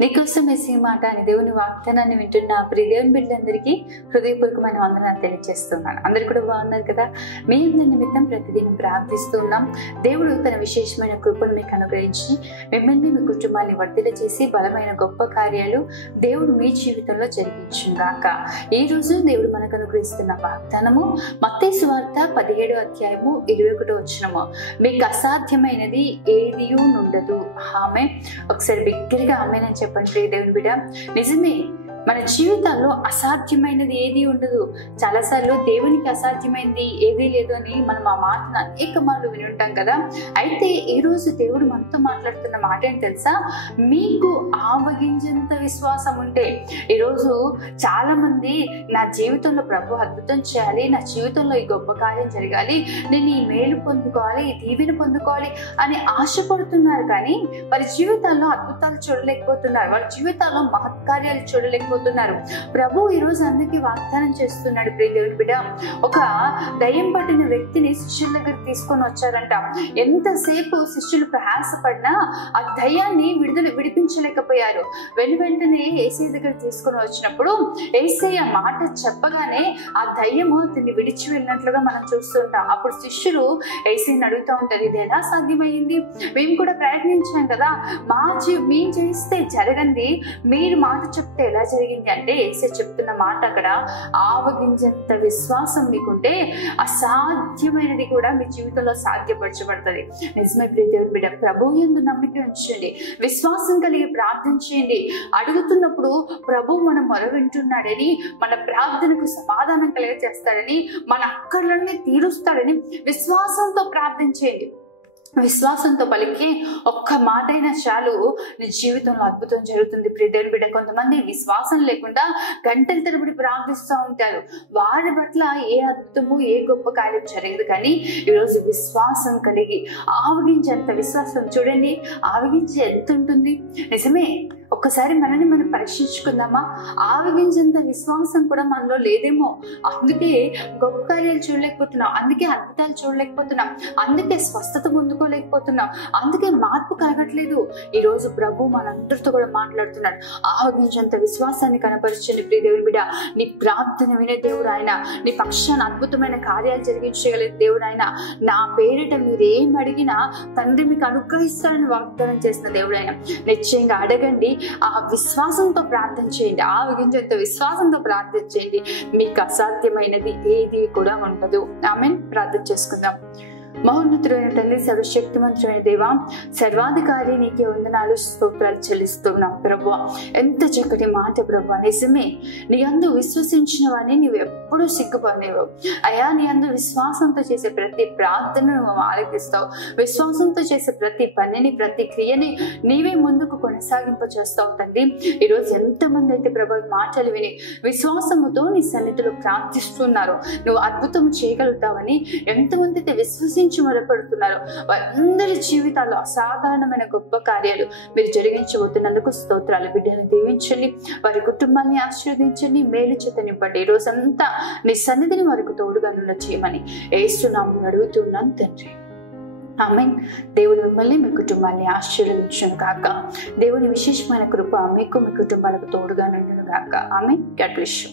నీకోసం యేసయ్య మాట అని దేవుని వాగ్దానాన్ని వింటున్న ప్రియ దేవుని బిడ్డలందరికీ హృదయపూర్వకమైన వందనాలు తెలియజేస్తున్నాను. అందరు కూడా బాగున్నారు కదా? మీ అందరి నిమిత్తం ప్రతిదినం ప్రార్థిస్తున్నాం. దేవుడు తన విశేషమైన కృపను మీకు అనుగ్రహించి మిమ్మల్ని మీ కుటుంబాన్ని వర్ధిల చేసి బలమైన గొప్ప కార్యాలు దేవుడు మీ జీవితంలో జరిగించుగాక. ఈ రోజు దేవుడు మనకు అనుగ్రహిస్తున్న వాగ్దానము మత్తయి సువార్త 17వ అధ్యాయము 21వ వచనము. మీకు అసాధ్యమైనది ఏదియూ నుండదు. ఆమె ఒకసారి బిగ్గరగా ఆమేనని చెప్పండి ప్రియ దేవుని బిడ్డ. నిజమే, మన జీవితాల్లో అసాధ్యమైనది ఏది ఉండదు. చాలాసార్లు దేవునికి అసాధ్యమైనది ఏదీ లేదు అని మనం ఆ మాటను అనేక మార్లు వినుంటాం కదా. అయితే ఈ రోజు దేవుడు మనతో మాట్లాడుతున్న మాట ఏంటి తెలుసా? మీకు ఆవగింజంత విశ్వాసం ఉంటే. ఈరోజు చాలా మంది నా జీవితంలో ప్రభు అద్భుతం చేయాలి, నా జీవితంలో ఈ గొప్ప కార్యం జరగాలి, నేను ఈ మేలు పొందుకోవాలి, ఈ దీవెన పొందుకోవాలి అని ఆశపడుతున్నారు. కానీ వారి జీవితాల్లో అద్భుతాలు చూడలేకపోతున్నారు, వారి జీవితాల్లో మహత్కార్యాలు చూడలేకపోతున్నారు. ప్రభు ఈ రోజు అందరికీ వాగ్దానం చేస్తున్నాడు ప్రియ దేవుని బిడ్డ. ఒక దయ్యం పట్టిన వ్యక్తిని శిష్యుల దగ్గర తీసుకొని వచ్చారంట. ఎంతసేపు శిష్యులు ప్రయాసపడినా ఆ దయ్యాన్ని విడిపించలేకపోయారు. వెంటనే యేసయ్య దగ్గర తీసుకొని వచ్చినప్పుడు యేసయ్య మాట చెప్పగానే ఆ దయ్యము దీన్ని విడిచి వెళ్ళినట్లుగా మనం చూస్తుంటాం. అప్పుడు శిష్యులు యేసయ్యని అడుగుతూ ఉంటారు, ఇది ఎలా సాధ్యమైంది? మేము కూడా ప్రయత్నించాం కదా, మేము చేస్తే జరగంది, మీరు మాట చెప్తే ఎలా జరిగింది అంటే యేసయ్య చెప్తున్న మాట అక్కడ, ఆవగింజంత విశ్వాసం మీకుంటే అసాధ్యమైనది కూడా మీ జీవితంలో సాధ్యపరచబడుతుంది. నిజమే ప్రియ దేవుని బిడ్డ, ప్రభువు యందు నమ్మిక ఉంచండి, విశ్వాసం కలిగి ప్రార్థన చేయండి. అడుగుతున్నప్పుడు ప్రభు మనం మొర వింటున్నాడని, మన ప్రార్థనకు సమాధానం కలిగజేస్తాడని, మన అక్కర్లన్నీ తీరుస్తాడని విశ్వాసంతో ప్రార్థన చేయండి. విశ్వాసంతో పలికి ఒక్క మాట అయినా చాలు, నీ జీవితంలో అద్భుతం జరుగుతుంది ప్రియ దేవుని బిడ్డ. కొంతమంది విశ్వాసం లేకుండా గంటల తరబడి ప్రార్థిస్తూ ఉంటారు, వారి పట్ల ఏ అద్భుతము ఏ గొప్ప కార్యం జరగదు. కానీ ఈరోజు విశ్వాసం కలిగి ఆవగించేంత విశ్వాసం, చూడండి ఆవగించి ఎంత ఉంటుంది. నిజమే, ఒక్కసారి మనల్ని మనం పరీక్షించుకుందామా? ఆవగించేంత విశ్వాసం కూడా మనలో లేదేమో. అందుకే గొప్ప కార్యాలు చూడలేకపోతున్నాం, అందుకే అద్భుతాలు చూడలేకపోతున్నాం, అందుకే స్వస్థత పొందుకోలేకపోతున్నాం, అందుకే మార్పు కలగట్లేదు. ఈరోజు ప్రభు మనందరితో కూడా మాట్లాడుతున్నాడు. ఆవగించేంత విశ్వాసాన్ని కనపరచండి ప్రియ దేవుని బిడ్డ. నీ ప్రార్థన వినే దేవుడు ఆయన, నీ పక్షాన అద్భుతమైన కార్యాలు జరిగించగలిగే దేవుడు ఆయన. నా పేరిట మీరు ఏం అడిగినా తండ్రి మీకు అనుగ్రహిస్తాడని వాగ్దానం చేసిన దేవుడు ఆయన. నిశ్చయంగా అడగండి, ఆ విశ్వాసంతో ప్రార్థన చేయండి, ఆవగించేంత విశ్వాసంతో ప్రార్థన చేయండి. మీకు అసాధ్యమైనది ఏది కూడా ఉండదు. ఆమేన్. ప్రార్థన చేసుకుందాం. మహోన్నతుడైన తండ్రి, సర్వశక్తిమంతుడైన దేవా, సర్వాధికారి నీకే వందనాలు స్తోత్రాలు చెల్లిస్తున్నాం ప్రభువా. ఎంత చక్కటి మాట ప్రభువా. నిజమే, నీ అందు విశ్వసించిన వాడిని నీవు ఎప్పుడూ సిగ్గుపడలేవు అయ్యా. నీ అందు విశ్వాసంతో చేసే ప్రతి ప్రార్థనను నువ్వు ఆలకిస్తావు, విశ్వాసంతో చేసే ప్రతి పనిని ప్రతి క్రియని నీవే ముందుకు కొనసాగింప చేస్తావు తండ్రి. ఈరోజు ఎంతమంది అయితే ప్రభు మాటలు విని విశ్వాసముతో నీ సన్నిధిలో ప్రార్థిస్తున్నారు, నువ్వు అద్భుతం చేయగలుగుతావని ఎంతమంది అయితే విశ్వసించి మొరపెడుతున్నారు, వారందరి జీవితాల్లో అసాధారణమైన గొప్ప కార్యాలు మీరు జరిగించబోతున్నందుకు స్తోత్రాలు. బిడ్డలను దీవించండి, వారి కుటుంబాన్ని ఆశీర్వదించండి, మేలు చేత నింపండి. ఈ రోజంతా నీ సన్నిధిని వారికి తోడుగా నుండి చేయమని యేసు నామమున అడుగుతున్నాను తండ్రి. ఆమేన్. దేవుడు మిమ్మల్ని మీ కుటుంబాన్ని ఆశీర్వదించును గాక. దేవుని విశేషమైన కృప మీకు మీ కుటుంబాలకు తోడుగా నుండును గాక. ఆమేన్. God bless you.